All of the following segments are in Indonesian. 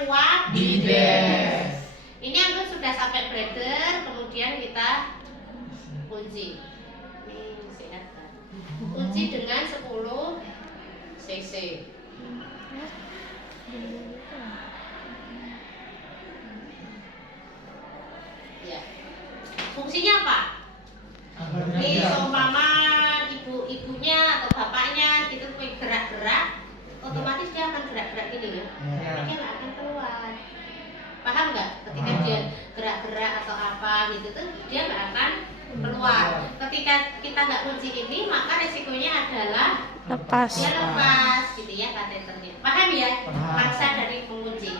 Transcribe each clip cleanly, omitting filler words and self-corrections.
aqua bides. Ini anggap sudah sampai breeder, kemudian kita kunci. Ini sehat kan? Kunci dengan 10 cc. Ya. Fungsinya apa? Ini seumpama ibunya atau bapaknya gitu gerak-gerak, otomatis dia akan gerak-gerak gini ya. Dia nggak akan keluar. Paham nggak? Ketika dia gerak-gerak atau apa gitu tuh dia nggak akan keluar. Ketika kita nggak kunci ini, maka resikonya adalah dia lepas gitu ya kateternya. Paham ya? Maksa dari pengunci.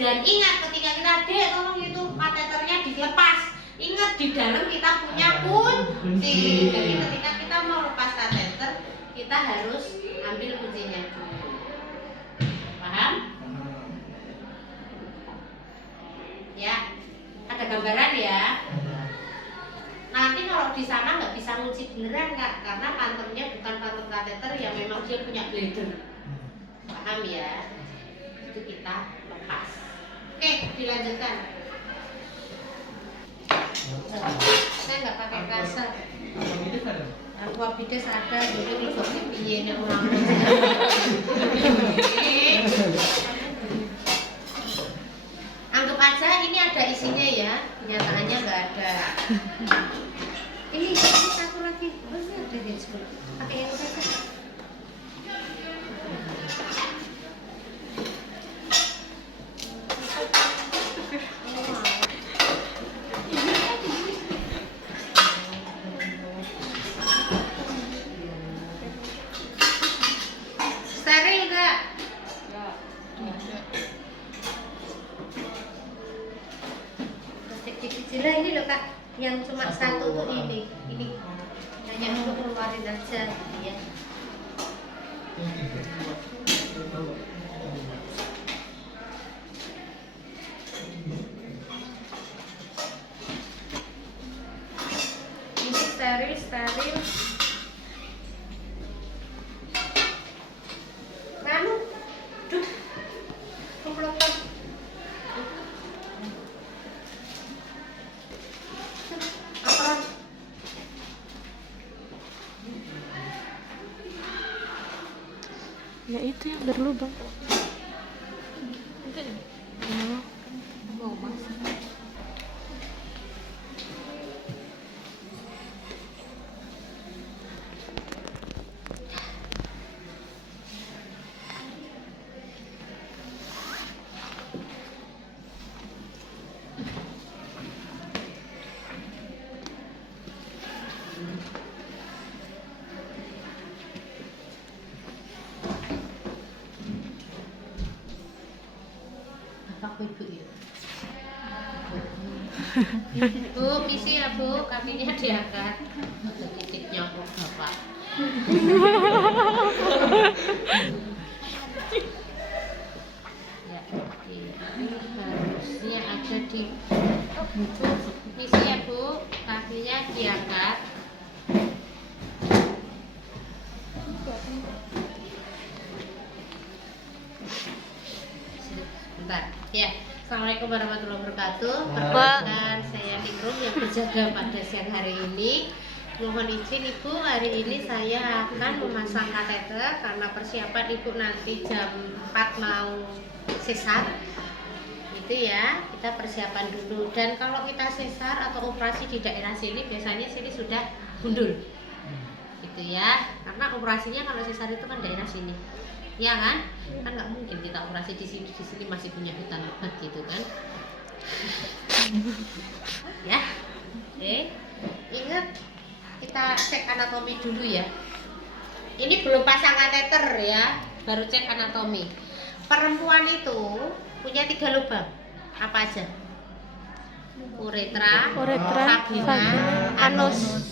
Dan ingat ketika kita tolong itu kateternya dilepas. Ingat di dalam kita punya kunci. Jadi ketika kita mau lepas kateter, kita harus ambil kuncinya. Paham? Ya, ada gambaran ya. Nanti kalau di sana nggak bisa ngunci beneran Kak, karena pantemnya bukan pantem kateter yang memang dia punya bladder. Paham ya? Itu kita lepas. Oke, dilanjutkan. Saya nggak pakai kasar. Aqua bides ada, jadi ini bosnya piye orang. Anggap aja ini ada isinya ya, kenyataannya nggak ada. Ini satu lagi, ini ada di sebelah. Pakai yang saja. Steril nggak? Lah ini loh Kak, yang cuma satu tuh ini hanya untuk keluarin aja ya. Ini steril. Lalu, komplotan. Ya itu yang berlubang. Ibu ya. Bu, misi ya Bu, kakinya diangkat. Ada titik nyamuk Bapak. Ya, ini harusnya ada di misi ya Bu, kakinya diangkat. Bentar. Ya, Assalamualaikum warahmatullahi wabarakatuh. Perkenalkan saya Nikrum yang berjaga pada siang hari ini. Mohon izin Ibu, hari ini saya akan memasang kateter karena persiapan Ibu nanti jam 4 mau sesar. Itu ya, kita persiapan dulu. Dan kalau kita sesar atau operasi di daerah sini, biasanya sini sudah gundul. Gitu ya, karena operasinya kalau sesar itu kan daerah sini. Ya kan? Kan nggak mungkin kita operasi di sini masih punya hutan lebat gitu kan? Ya, ingat kita cek anatomi dulu ya. Ini belum pasang kateter ya, baru cek anatomi. Perempuan itu punya 3 lubang, apa aja? Uretra, vagina, anus.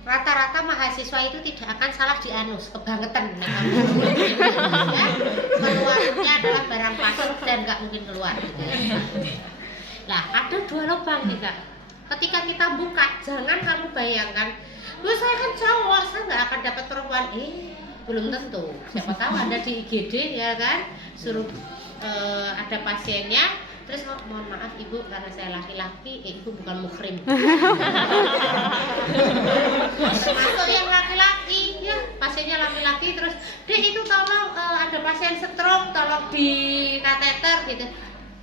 Rata-rata mahasiswa itu tidak akan salah di anus, kebangetan ya. Keluarnya adalah barang pasok dan nggak mungkin keluar gitu ya. Nah, ada 2 lubang nih Kak. Ketika kita buka, jangan kamu bayangkan, saya kan cowok, saya nggak akan dapat perempuan. Belum tentu. Siapa tahu Anda di IGD ya kan, suruh ada pasiennya, terus mohon maaf ibu karena saya laki-laki, ibu bukan muhrim. Termasuk yang laki-laki, ya pasiennya laki-laki, terus dek itu tolong ada pasien stroke, tolong di kateter gitu.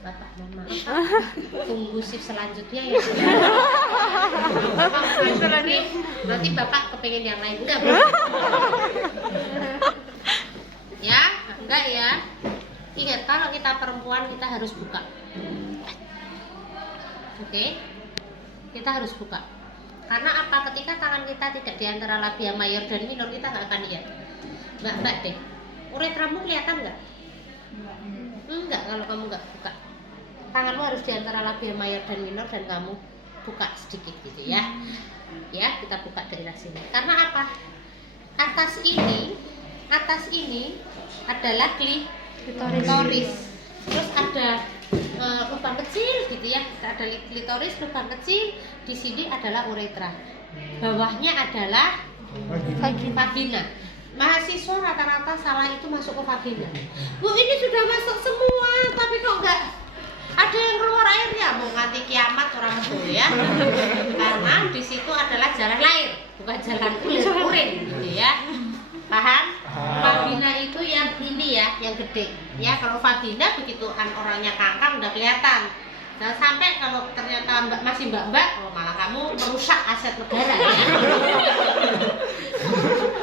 Bapak mohon maaf, tunggu shift selanjutnya ya. Nanti bapak kepengen yang lain enggak? Ya, enggak ya. Ingat kalau kita perempuan kita harus buka. Oke, kita harus buka. Karena apa? Ketika tangan kita tidak di antara labia mayor dan minor, kita nggak akan lihat. Mbak deh, uretramu kelihatan nggak? Enggak, kalau kamu nggak buka. Tanganmu harus di antara labia mayor dan minor dan kamu buka sedikit gitu ya. Ya, kita buka daerah sini. Karena apa? Atas ini adalah klitoris. Terus ada lubang kecil gitu ya, ada klitoris, lubang kecil, di sini adalah uretra, bawahnya adalah vagina. Mahasiswa rata-rata salah itu masuk ke vagina. Bu, ini sudah masuk semua, tapi kok enggak ada yang keluar airnya? Mau nganti kiamat orang itu ya. Karena di situ adalah jalan lahir, bukan jalan urin gitu ya. Paham? Vagina itu yang ini ya, yang gede. Ya, kalau vagina begitu orangnya kangkang udah kelihatan. Jangan sampai kalau ternyata masih mbak-mbak, oh malah kamu merusak aset negara ya.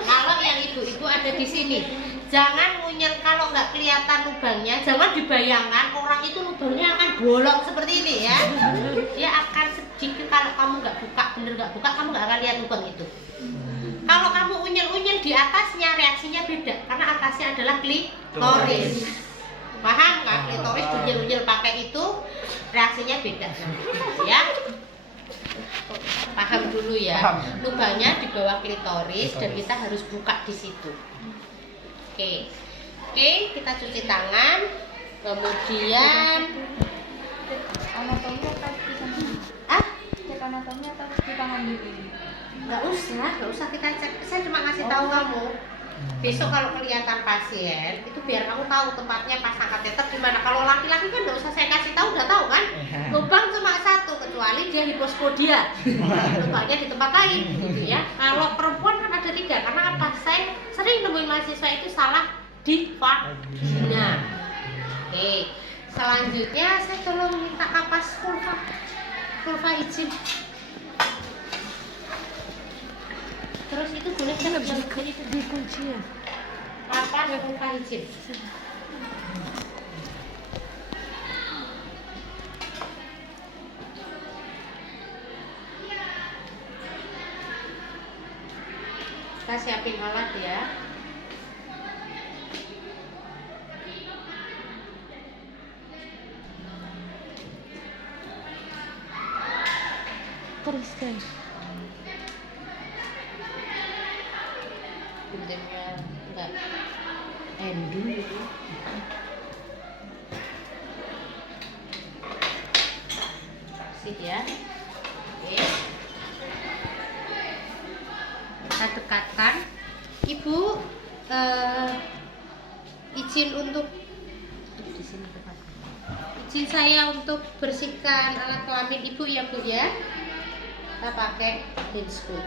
Kalau yang ibu-ibu ada di sini, jangan ngunyel kalau nggak kelihatan lubangnya. Jangan dibayangkan orang itu lubangnya akan bolong seperti ini ya. Dia akan sedikit kalau kamu nggak buka, bener nggak buka, kamu nggak akan lihat lubang itu. Kalau kamu unyel-unyel di atasnya, reaksinya beda karena atasnya adalah klitoris. Paham nggak? Klitoris unyel-unyel pakai itu reaksinya beda, ya. Paham dulu ya. Lubangnya di bawah klitoris dan kita harus buka di situ. Oke, kita cuci tangan, kemudian anatomi atau di cek anatomi atau di tangan dulu? nggak usah kita cek. Saya cuma ngasih tahu kamu. Besok kalau kelihatan pasien itu biar kamu tahu tempatnya pasang kateter di mana. Kalau laki-laki kan nggak usah saya kasih tahu, udah tahu kan? Lubang cuma satu kecuali dia hipospodia. Lubangnya di tempat lain gitu ya. Kalau perempuan kan ada 3 karena apa? Saya sering nemuin mahasiswa itu salah di vagina. Oke. Selanjutnya saya tolong minta kapas vulva izin. Terus itu boleh kan bisa dikunci ya? kapas vulva izin. Kita siapin alat ya. Kristen. Bentuknya enggak endul itu. Sip ya. Oke. Kita dekatkan. Ibu izin untuk di sini dekat. Izin saya untuk bersihkan alat kelamin ibu ya Bu ya. Kita pakai handscoon.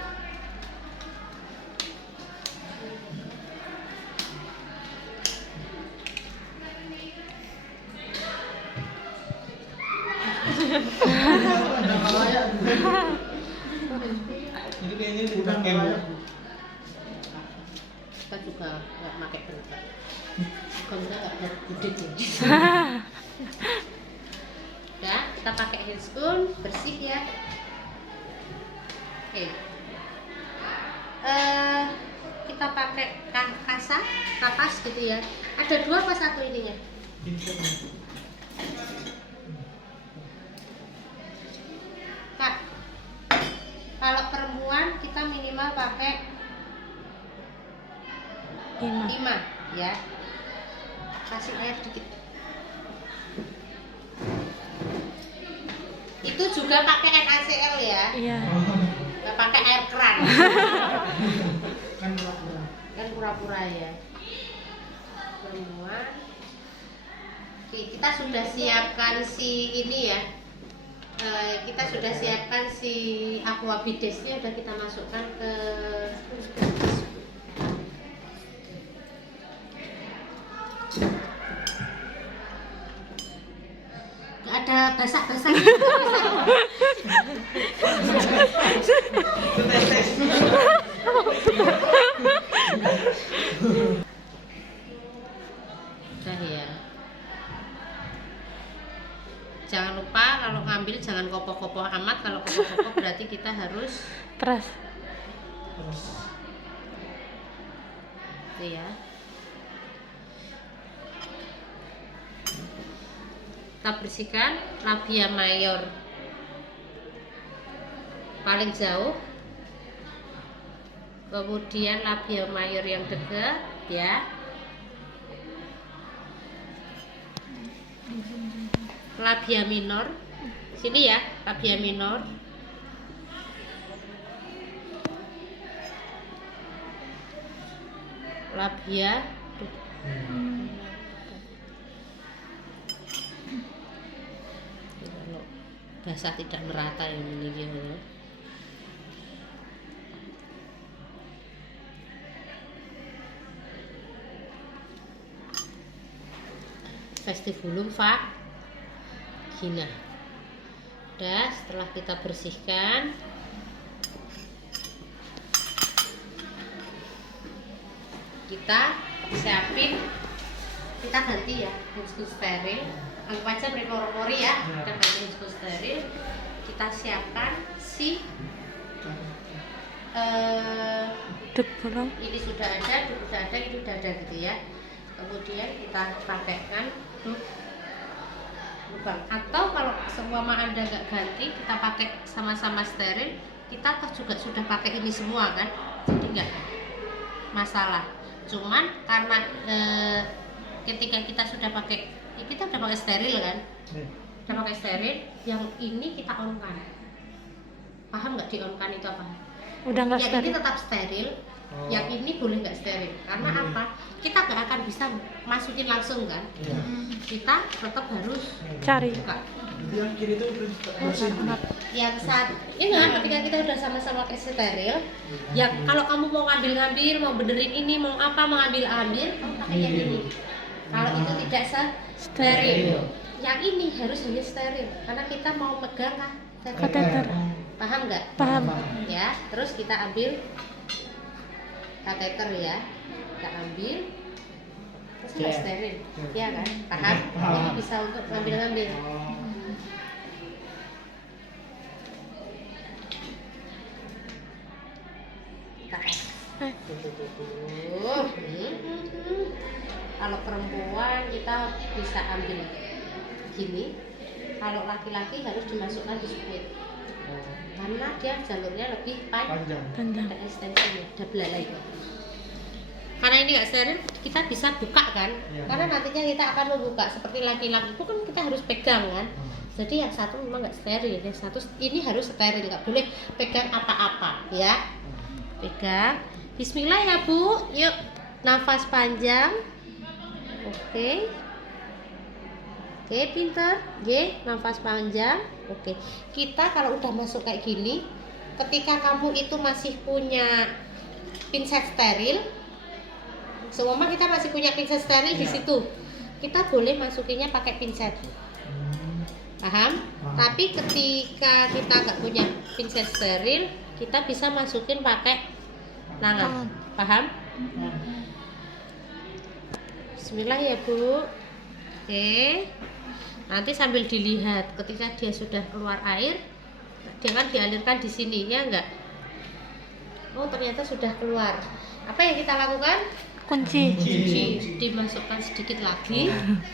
Ini kayaknya udah kayak Kita juga nggak pakai penutup. Kalau kita nggak ada gudeg ya. Ya, kita pakai handscoon bersih ya. Oke. Kita pakai kapas gitu ya. Ada 2 apa 1 ininya? Kak, kalau perempuan kita minimal pakai 5 ya. Kasih air dikit. Itu juga pakai NaCl ya. Iya. Nggak pakai air keran. kan pura-pura. Kan pura-pura ya. Perempuan kita sudah siapkan si ini ya. Kita sudah siapkan si aqua bidesnya, udah kita masukkan ke nggak ada basah-basahnya. Udah ya. Jangan lupa kalau ngambil jangan kopoh-kopoh amat. Kalau kopoh-kopoh berarti kita harus Peras. itu ya. Kita bersihkan labia mayor paling jauh, kemudian labia mayor yang dekat ya, labia minor sini ya, labia minor, labia kalau basah tidak merata yang ini gitu. Vestibulum vagina. Udah, setelah kita bersihkan, kita siapin, kita ganti ya handscoon steril. Anggap aja mereka ya, kita ganti handscoon steril. Kita siapkan si Duk bolong. ini sudah ada, ini sudah ada gitu ya. Kemudian kita pakaikan lubang, atau kalau seumpama Anda nggak ganti, kita pakai sama-sama steril, kita toh juga sudah pakai ini semua kan, jadi nggak masalah. Cuman karena ketika kita sudah pakai, kita udah pakai steril kan, udah pakai steril, yang ini kita on-kan. Paham nggak di on-kan itu apa? Udah nggak Yang ini steril. tetap steril, yang ini boleh nggak steril. Karena apa? Kita nggak akan bisa masukin langsung kan. Kita tetap harus Cari. buka. Jadi yang kiri itu bersih. Yang saat ingat ketika kita udah sama-sama pakai steril, yang kalau kamu mau ngambil-ngambil, mau benerin ini, mau apa, mau ambil-ambil, kamu pakai yang ini. Kalau itu tidak steril, yang ini harus hanya steril karena kita mau pegang Kateter. Paham nggak? Paham. Ya, terus kita ambil kateter ya, kita ambil terus nggak steril, ya kan? Paham? Jadi bisa untuk ngambil-ngambil. Kita kalau perempuan kita bisa ambil gini, kalau laki-laki harus dimasukkan di split karena dia jalurnya lebih panjang. Panjang. Ada ekstensinya, ada belalai. Karena ini nggak steril, kita bisa buka kan? Karena nantinya kita akan membuka seperti laki-laki itu kan kita harus pegang kan? Jadi yang satu memang nggak steril, yang satu ini harus steril, nggak boleh pegang apa-apa ya. Pegang. Bismillah ya Bu, yuk nafas panjang. Oke. Oke, pinter. Oke, nafas panjang. Oke. Kita kalau udah masuk kayak gini, ketika kamu itu masih punya pinset steril, seumpama kita masih punya pinset steril di situ, kita boleh masukinnya pakai pinset. Paham? Tapi ketika kita nggak punya pinset steril, kita bisa masukin pakai tangan. Paham? Bismillah ya Bu. Oke. Nanti sambil dilihat ketika dia sudah keluar air, jangan dialirkan di sini ya enggak. Oh, ternyata sudah keluar. Apa yang kita lakukan? Kunci. Dimasukkan sedikit lagi.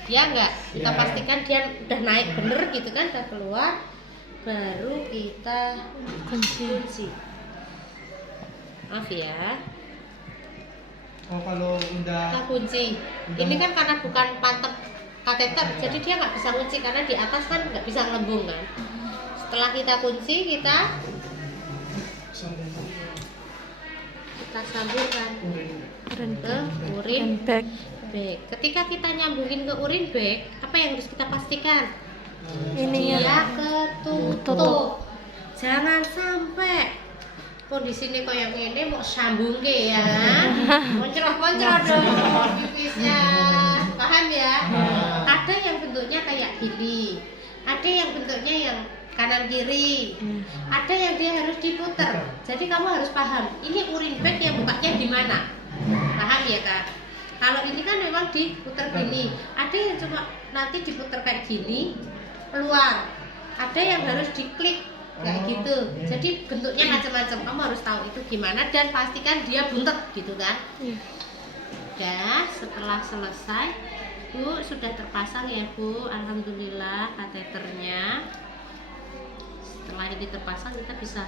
Ya enggak? Kita pastikan dia udah naik bener gitu kan, udah keluar. Baru kita kunci. Maaf ya. Oh, kalau udah Kita kunci. Ini kan karena bukan pantep kateter, jadi dia nggak bisa kunci karena di atas kan nggak bisa ngelembung kan. Setelah kita kunci, kita sambungkan ke urin Bag. bag. Ketika kita nyambungin ke urin bag, apa apa yang harus kita pastikan? Ininya. Dia ketutup. Jangan sampai kondisi ini kayak gini mau sambung ya. Moncrot-moncrot dong pipisnya. Paham ya? Ada yang bentuknya kayak gini. Ada yang bentuknya yang kanan kiri. Ada yang dia harus diputer. Jadi kamu harus paham, ini urin bag yang bukanya di mana? Paham ya, Kak? Kalau ini kan memang diputer gini. Ada yang cuma nanti diputer kayak gini, keluar. Ada yang harus diklik kayak gitu. Jadi bentuknya macam-macam. Kamu harus tahu itu gimana dan pastikan dia buntet gitu kan. Udah, setelah selesai, Bu sudah terpasang ya Bu. Alhamdulillah kateternya. Setelah ini terpasang kita bisa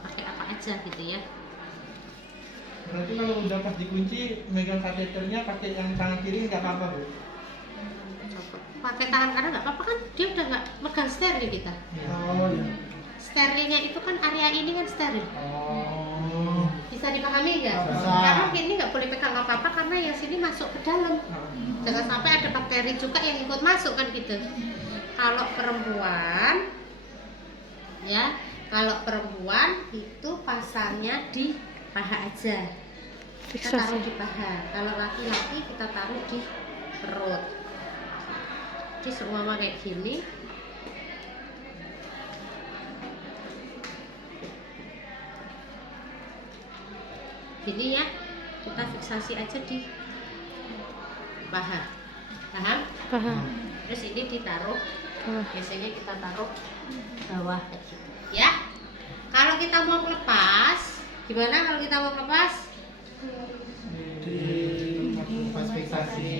pakai apa aja gitu ya. Berarti kalau udah pas dikunci, megang kateternya pakai yang tangan kiri nggak apa-apa, Bu? Pakai tangan kanan nggak apa-apa kan, dia udah nggak megang steril kita. Oh iya. Sterilnya itu kan area ini kan steril. Oh. Bisa dipahami nggak? Bisa. Karena ini nggak boleh pegang apa-apa karena yang sini masuk ke dalam. Jangan sampai ada bakteri juga yang ikut masuk kan gitu. Kalau perempuan, ya, kalau perempuan itu pasangnya di paha aja. Kita taruh di paha. Kalau laki-laki kita taruh di perut. Jadi seumpama kayak gini. Gini ya, kita fiksasi aja di paha. Paham? Paham. Terus ini ditaruh, Bawah. biasanya kita taruh bawah kayak gitu. Ya. Kalau kita mau lepas, gimana kalau kita mau lepas? Pas fiksasi.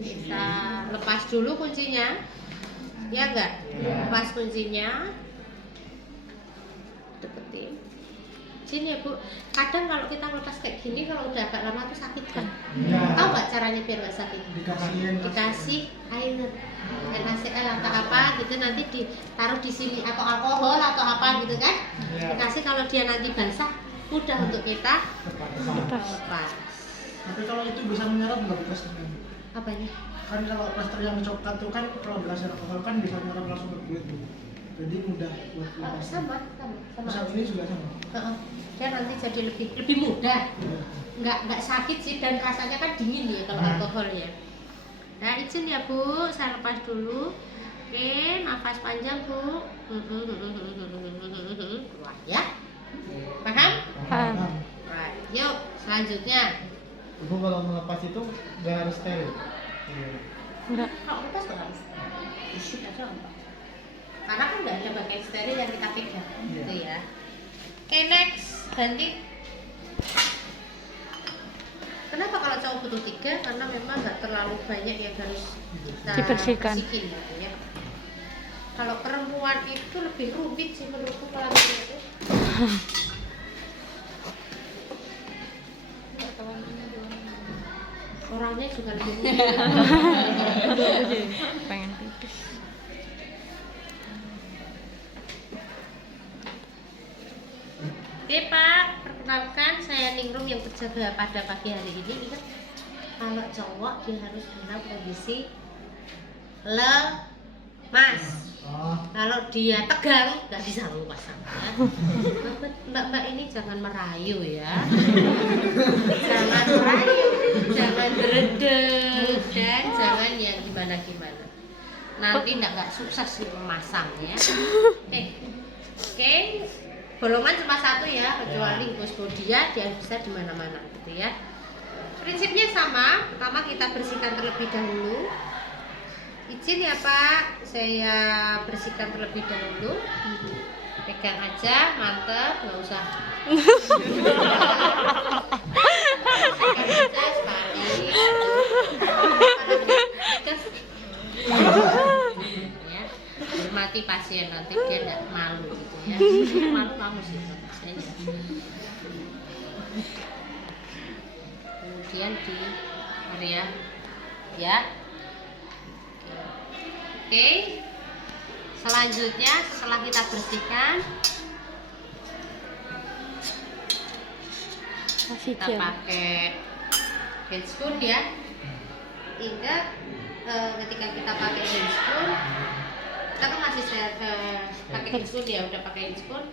Kita lepas dulu kuncinya. Ya enggak? Ya. Lepas kuncinya. Deketin. Sini ya Bu. Kadang kalau kita lepas kayak gini, kalau udah agak lama tuh sakit kan? Ya. Tahu nggak caranya biar nggak sakit? Dikasih air NaCl atau apa gitu, nanti ditaruh di sini atau alkohol atau apa gitu kan? Ya. Dikasih, kalau dia nanti basah mudah untuk kita Lepas. lepas. Tapi kalau itu bisa menyerap nggak bekas kan? Apanya? Kan kalau plaster yang coklat tuh kan kalau dikasih alkohol kan bisa menyerap langsung ke kulit tuh. Jadi mudah buat lepas. Sama. Misal ini juga sama. Heeh. Dia nanti jadi lebih mudah. Nggak sakit sih, dan rasanya kan dingin ya kalau alkoholnya. Nah, izin ya Bu, saya lepas dulu. Oke, nafas panjang Bu. Keluar ya. Paham? Paham. Right. Yuk, selanjutnya. Ibu kalau melepas itu nggak harus steril. Enggak. Kalau lepas nggak harus. Isi aja enggak. Karena kan nggak ada bagian steril yang kita pegang, gitu ya. Oke, next. Ganti. Kenapa kalau cowok butuh 3? Karena memang nggak terlalu banyak yang harus kita Dibersihkan. bersihin, gitu ya. Kalau perempuan itu lebih rumit sih menurutku kelaminnya itu. Orangnya juga lebih rumit. Pengen pipis. Oke Pak, perkenalkan saya Ningrum yang berjaga pada pagi hari ini. Ingat, kalau cowok dia harus dalam kondisi lemas. Kalau dia tegang, nggak bisa lu pasang ya. Mbak ini jangan merayu ya. Jangan merayu, jangan beredel, dan jangan yang gimana-gimana. Nanti nggak sukses memasang ya. Oke. Bolongan cuma 1 ya, kecuali Bospodia, dia bisa di mana-mana gitu ya. Prinsipnya sama. Pertama kita bersihkan terlebih dahulu. Izin ya Pak, saya bersihkan terlebih dahulu. Pegang aja, mantep, nggak usah. Bersihkan aja sekali. Ya, hormati pasien, nanti dia nggak malu gitu ya. Malu kamu sih saya. Kemudian di area ya. Oke, selanjutnya setelah kita bersihkan, Kasih kita gel. pakai hand spoon ya. Ingat, ketika kita pakai handscoon, kita kan masih pakai handscoon ya, udah pakai handscoon,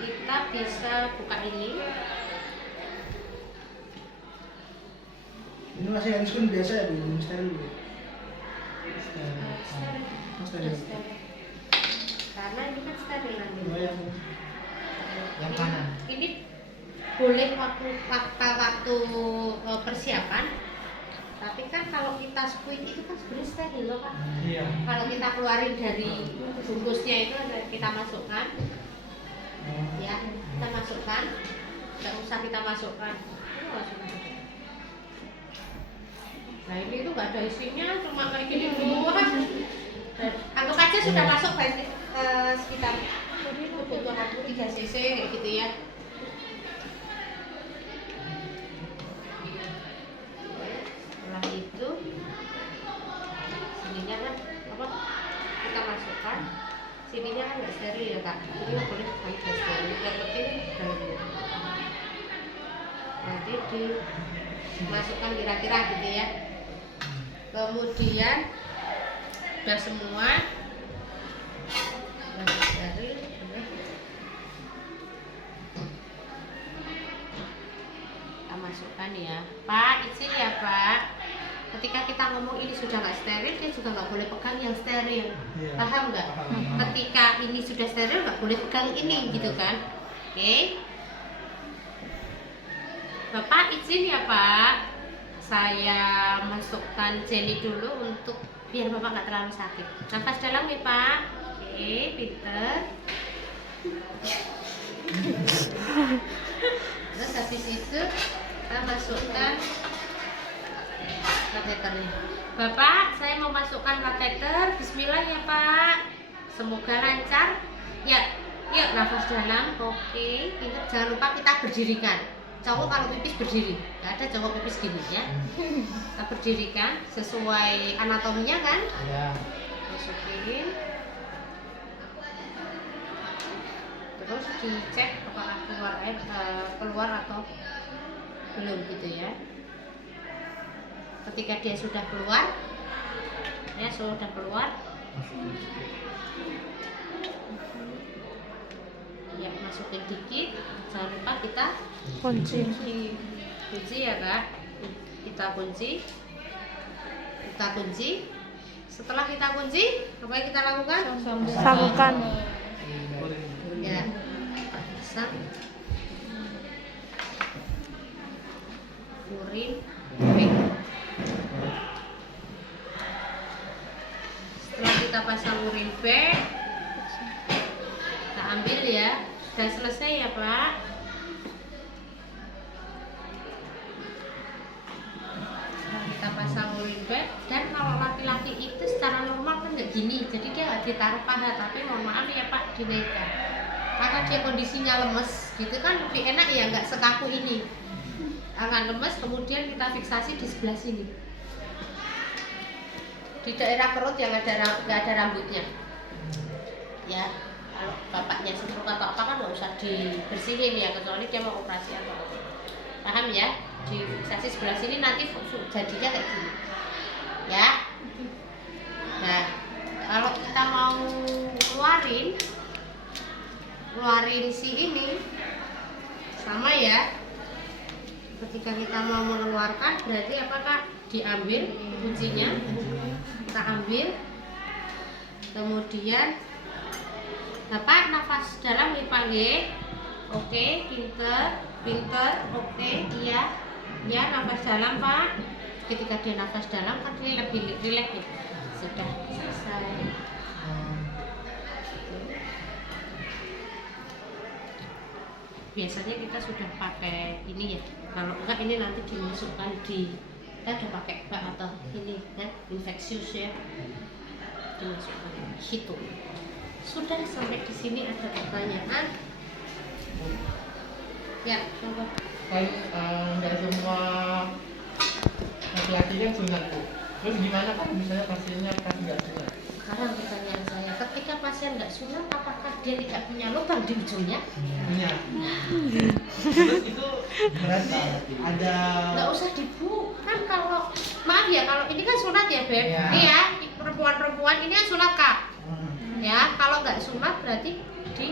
kita bisa buka ini. Ini masih handscoon biasa ya, belum steril ya? Steril. Karena ini kan steril nanti. Oh, yang kanan. Ini boleh waktu persiapan, tapi kan kalau kita squeeze itu kan sebenarnya steril loh Pak. Iya. Kalau kita keluarin dari bungkusnya itu kita masukkan, ya kita masukkan, nggak usah kita masukkan. Ini langsung masukkan. Nah ini tuh nggak ada isinya, cuma kayak gini doang. Anggap aja sudah masuk sekitar kebutuhan 3 cc kayak gitu ya. Setelah itu sininya kan apa kita masukkan, sininya kan nggak steril ya Kak, ini nggak boleh sampai steril, yang penting dalamnya nanti dimasukkan kira-kira gitu ya. Kemudian udah semua masih steril, kita masukkan ya Pak, izin ya Pak, ketika kita ngomong ini sudah nggak steril, dia juga nggak boleh pegang yang steril. Iya. Paham nggak? Paham. Ketika ini sudah steril nggak boleh pegang ini gitu kan. Oke, Bapak izin ya Pak, saya masukkan jelly dulu untuk biar Bapak nggak terlalu sakit. Nafas dalam ya Pak. Oke, pinter. Terus habis itu kita masukkan kateternya. Bapak, saya mau masukkan kateter. Bismillah ya Pak. Semoga lancar. Ya, yuk nafas dalam. Oke, pinter. Jangan lupa kita berdirikan. Cowok kalau pipis berdiri, nggak ada cowok pipis gini ya. Kita berdirikan sesuai anatominya kan. Iya. Masukin. Terus dicek apakah keluar air, keluar atau belum gitu ya. Ketika dia sudah keluar, ya masukin dikit. Jangan lupa kita Kunci. kunci ya Kak. Kita kunci. Setelah kita kunci, apa yang kita lakukan? Sanggukan. Ya, pasang urin bag. Setelah kita pasang urin bag, kita ambil ya. Sudah selesai ya Pak. Setelah kita pasang urin bag, dan kalau laki-laki itu secara normal kan nggak gini, jadi dia nggak ditaruh paha, tapi mohon maaf ya Pak, dinaikkan. Karena dia kondisinya lemes, gitu kan lebih enak ya, nggak sekaku ini. Akan lemes, kemudian kita fiksasi di sebelah sini, di daerah perut yang nggak ada rambutnya. Ya, kalau bapaknya stroke atau apa kan nggak usah dibersihin ya, kecuali dia mau operasi atau apa. Paham ya? Di fiksasi sebelah sini, nanti jadinya kayak gini. Ya. Nah, kalau kita mau keluarin si ini sama ya. Ketika kita mau mengeluarkan, berarti apakah diambil kuncinya, kita ambil, kemudian Bapak nafas dalam dipanggil. Oke, pinter, oke, iya, nafas dalam Pak. Ketika dia nafas dalam kan dia lebih rileks ya. Sudah selesai. Biasanya kita sudah pakai ini ya. Kalau enggak ini nanti dimasukkan di, kita udah pakai bak atau ini kan infeksius ya, dimasukkan situ. Sudah sampai di sini ada pertanyaan? Ya, coba. Kan nggak semua laki-laki kan sunat Bu. Terus gimana kan misalnya pasiennya pas nggak sunat? Sekarang pertanyaan saya, ketika pasien nggak sunat, apakah dia tidak punya lubang di ujungnya? Punya. Terus itu berarti ada Nggak usah dibuka kan, kalau maaf ya, kalau ini kan sunat ya Beb. Iya. Ini ya, perempuan-perempuan ini kan sunat Kak. Ah, Ya, kalau nggak sunat berarti di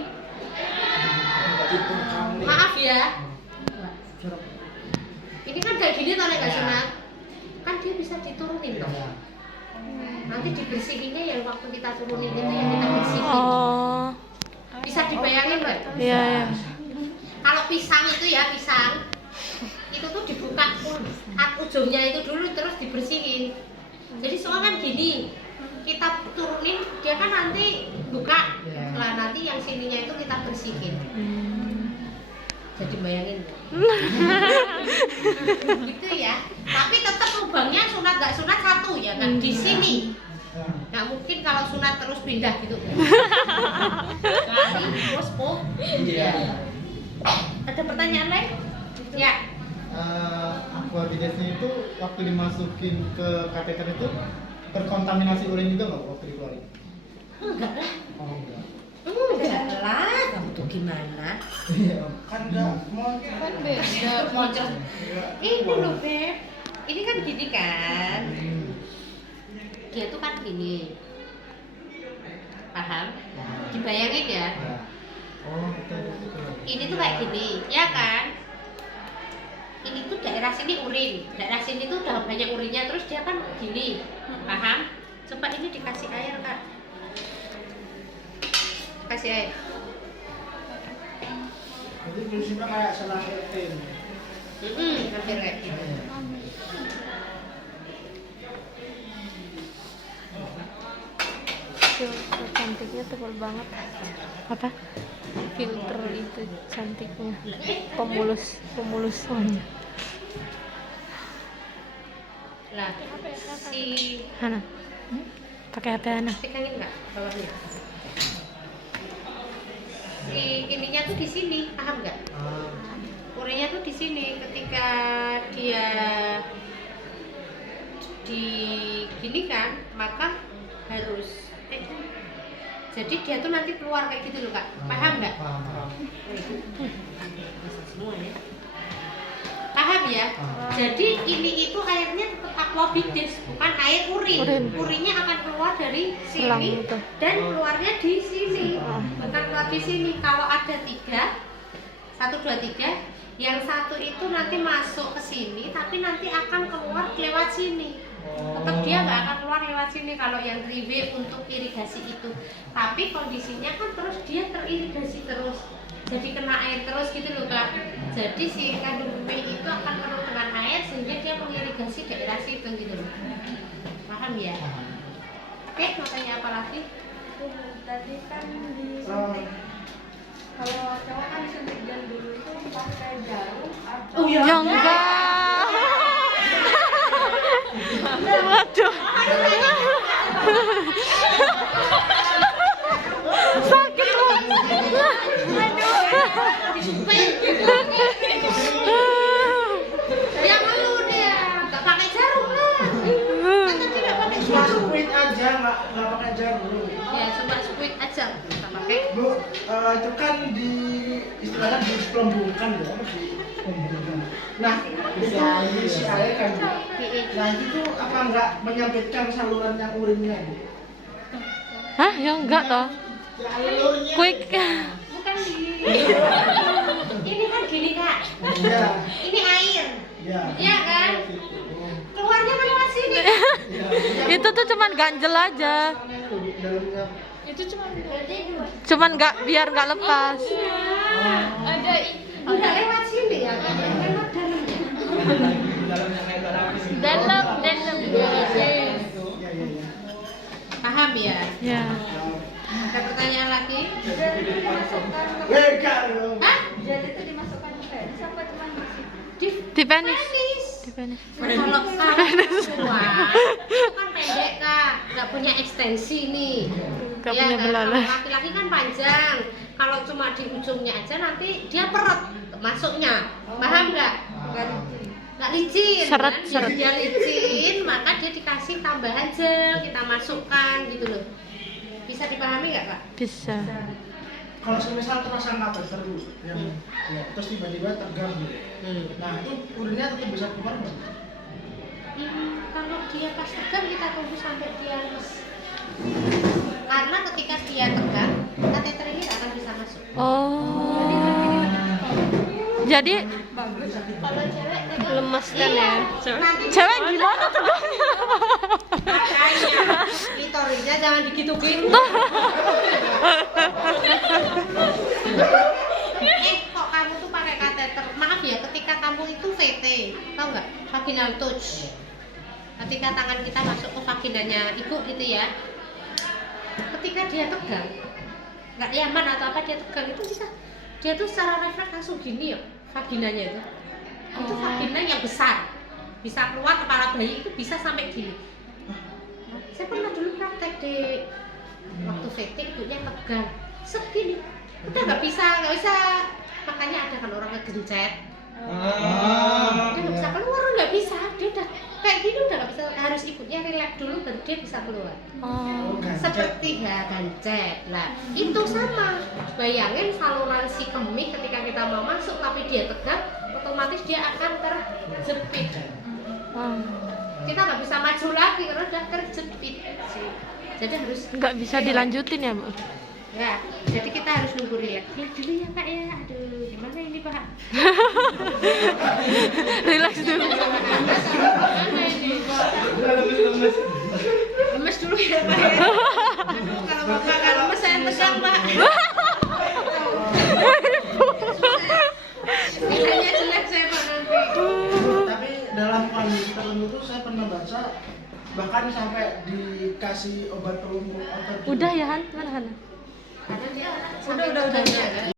tipe kali. maaf ya. Jorok. Ini kan kayak gini toh nek nggak Iya. sunat. Kan dia bisa diturunin toh. Iya. Nanti dibersihinnya ya waktu kita turunin itu yang kita bersihin. Oh, Bisa dibayangin nggak? iya ya. Kalau pisang itu ya pisang itu tuh dibuka ujungnya itu dulu terus dibersihin. Jadi soalnya kan gini, kita turunin dia kan nanti buka, Iya. lah nanti yang sininya itu kita bersihin. Jadi bayangin gitu ya. Tapi tetap lubangnya sunat nggak sunat satu ya kan di sini. Nggak mungkin kalau sunat terus pindah gitu. Kali terus Iya. Ada pertanyaan lain? Ya. Aqua bidesnya itu waktu dimasukin ke kateter itu terkontaminasi urin juga nggak waktu dikeluarin? Enggak lah. Oh enggak. Enggak lah. Kamu tuh gimana? Iya. Kan nggak mau Kan beda. Moncong. Ini loh Beb. Ini kan gini kan. Dia tuh kan gini. Paham? Dibayangin ya. Ya. Oh betul betul. Ini tuh kayak gini, ya kan? Ini tuh daerah sini urin, daerah sini tuh udah banyak urinnya, terus dia kan gini, paham? Coba ini dikasih air Kak, kasih air. Jadi prinsipnya kayak selang rutin. Hampir kayak gitu. Filter cantiknya tebal banget. Apa? Filter itu cantiknya. Pemulus soalnya. Lah, si Hana. Pakai HP Hana. pegangin nggak bawahnya? Si ininya tuh di sini, paham nggak? Urinnya tuh di sini. Ketika dia diginikan, maka harus jadi dia tuh nanti keluar kayak gitu loh Kak, paham nggak? Paham. Bisa semua ya. Paham ya? Jadi ini itu airnya tetap aqua bides, bukan air urin. Urinnya akan keluar dari Selang sini itu. dan keluarnya di sini, bukan keluar di sini. Kalau ada 3, 1, 2, 3, yang satu itu nanti masuk ke sini, tapi nanti akan keluar lewat sini. Tetap dia nggak akan keluar lewat sini kalau yang 3W untuk irigasi itu. Tapi kondisinya kan terus dia teririgasi terus, jadi kena air terus gitu loh Kak. Jadi si kandung W itu akan penuh dengan air sehingga dia mengirigasi daerah situ gitu loh. Paham ya? Oke, mau tanya apa lagi? Tadi kan disuntik. Kalau cowok kan disuntik dan dulu itu pakai jarum atau Oh ya Ya enggak. Waduh. Sakit loh. Disumpit gitu. Yang lalu dia nggak pakai jarum lah. Kan tadi nggak pakai Cuma jarum. squid aja, nggak pakai jarum. Ya cuma squid aja nggak pakai. Bu, itu kan di istilahnya dipelembungkan ya, apa sih? Pembungkan. Nah, itu isi air kan. Bu. Nah itu tuh apa nggak menyempitkan saluran yang urinnya? Bu? Hah? Ya enggak toh. Quick. Bukan di. Ini kan gini Kak. Iya, Ini air. iya. Iya kan? Keluarnya kan lewat sini. Itu tuh cuman ganjel aja. Itu dalamnya. itu cuma berarti Cuman nggak biar nggak lepas. ada Udah lewat sini ya kan? Lewat dalamnya. dalam Iya, iya. Paham ya? Ya. Ada pertanyaan lagi? jadi itu dimasukkan ke Enggak dong. Hah? jadi itu dimasukkan ke penis apa cuma masih Di penis. Penis. Di penis. Kalau perempuan itu kan pendek Kak, nggak punya ekstensi nih. Nggak Iya punya kan? belalang. Kalau laki-laki kan panjang. Kalau cuma di ujungnya aja nanti dia peret masuknya. Paham nggak? Nggak licin. Seret, kan? seret. Dia licin, maka dia dikasih tambahan gel, kita masukkan gitu loh. Bisa dipahami nggak Kak? Bisa. Kalau semisal terasa nggak better Bu, yang ya, terus tiba-tiba tegang gitu. Nah itu urinnya tetap bisa keluar nggak? Kalau dia pas tegang kita tunggu sampai dia lemes. Karena ketika dia tegang, kateter ini nggak akan bisa masuk. Oh. Jadi Kalau cewek tegang, lemes kan ya? nanti Cewek gimana tegangnya? makanya klitorisnya jangan digituin. Kok kamu tuh pakai kateter? Maaf ya, ketika kamu itu VT, tau nggak? Vaginal touch. Ketika tangan kita masuk ke vaginanya ibu gitu ya. Ketika dia tegang, nggak nyaman atau apa dia tegang itu dia tuh secara refleks langsung gini ya, vaginanya itu. Itu vagina yang besar, bisa keluar kepala bayi itu bisa sampai gini. Saya pernah dulu praktek di waktu VT ibunya tegang, segini, udah nggak bisa, makanya ada kan orang ngegencet, dia nggak bisa keluar, nggak bisa, dia udah kayak gini udah nggak bisa, harus ibunya relax dulu baru dia bisa keluar. Oh. Seperti ya gancet, lah itu sama. Bayangin saluran si kemih ketika kita mau masuk tapi dia tegang, otomatis dia akan terjepit. Oh. Kita nggak bisa maju lagi karena udah terjepit. Jadi harus Nggak bisa dilanjutin ya, Bu? ya. Jadi kita harus nunggu relax. Relax dulu ya Kak ya. Aduh, gimana ini Pak? Relax dulu. Gimana ini? Lemes dulu ya Pak ya. Aduh, kalau Bapak nggak lemes saya tegang Pak. Nilainya jelek saya Pak nanti. Tapi dalam kondisi tertentu tuh saya pernah baca bahkan sampai dikasih obat pelumpuh otot. Udah ya Han? Mana Han? Karena dia Udah. tegangnya kan.